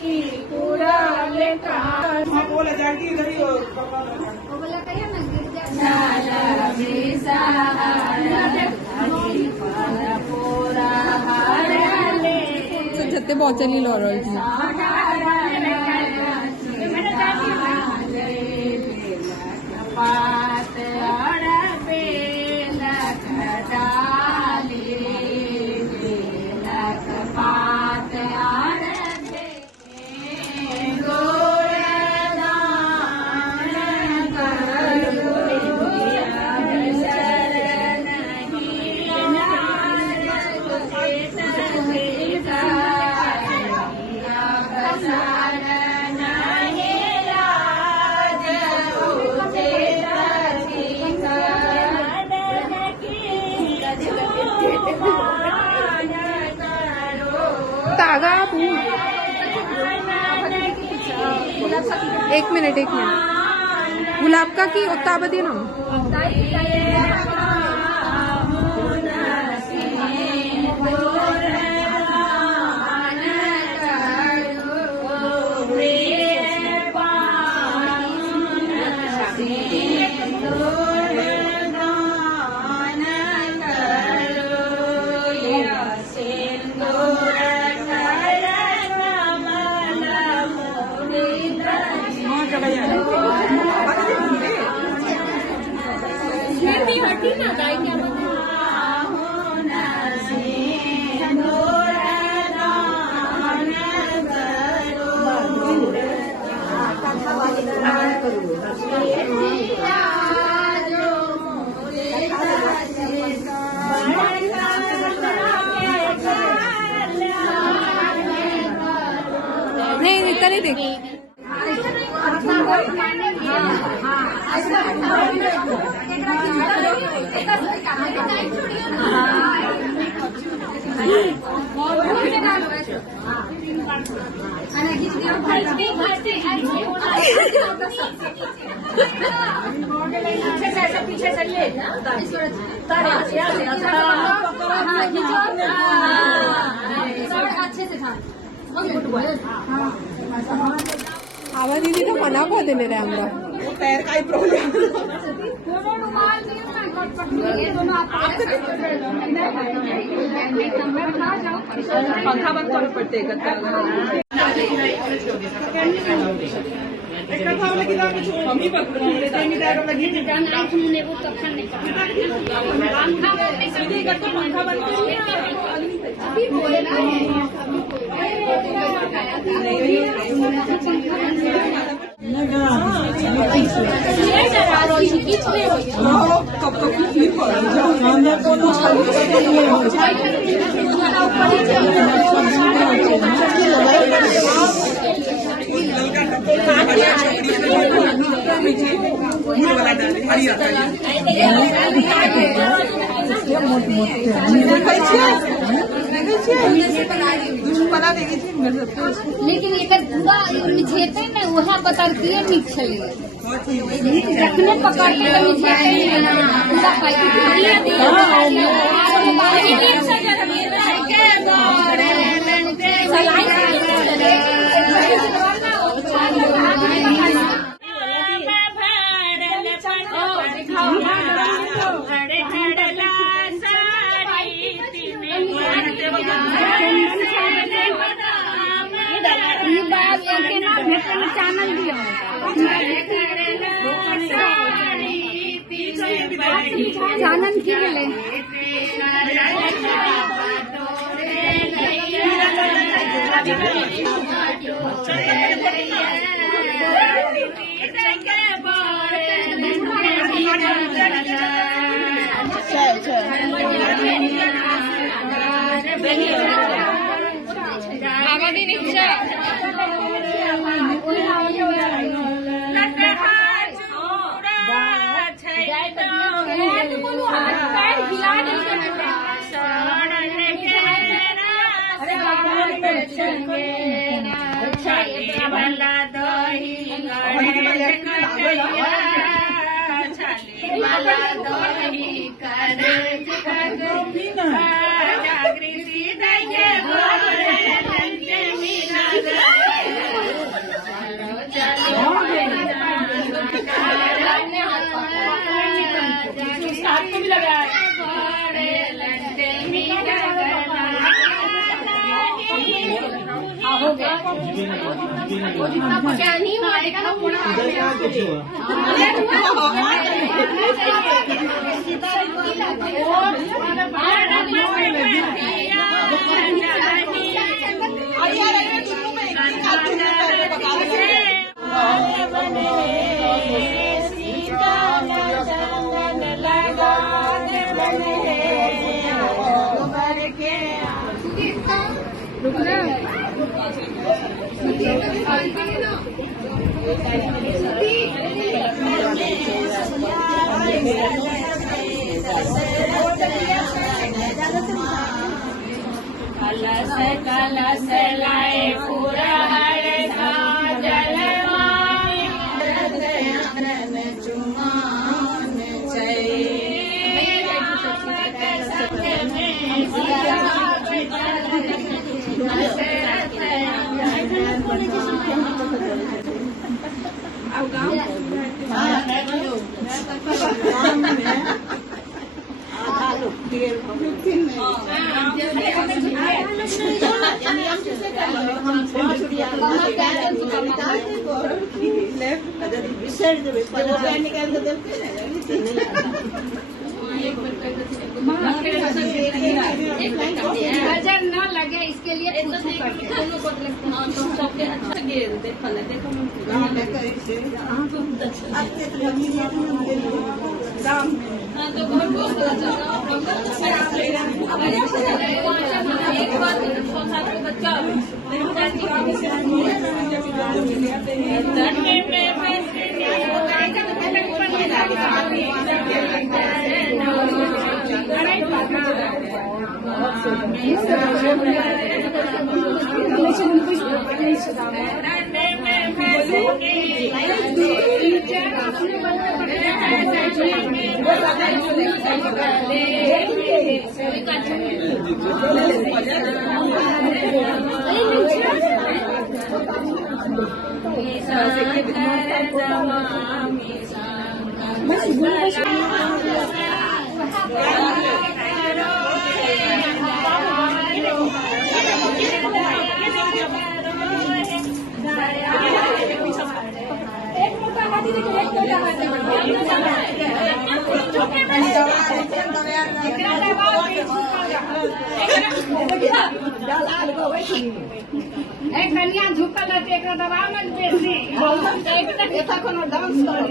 की पूरा लेका बोला जाती इधर ही बोला कहिए ना गिर जा जते बहुत चली लॉरल थी एक मिनट गुलाब का की उत्तावधी ना नहीं करे देख पीछे चलिए अच्छे से आवा दीदी तो मना को देने रहे हमरा पैर का ही प्रॉब्लम पंखा बंद कर पड़ते कब तक लेकिन एक पूरा छेते में वहाँ पकड़ती नीक चले जखने पकड़ते चानन की ले जागृति नहीं मारेगा ना कलश लाए पूरा हर का जलवा चुमान नजर न लगे इसके लिए कन्या झुकल है एक दबा मत बेसी एक कोनो डांस करो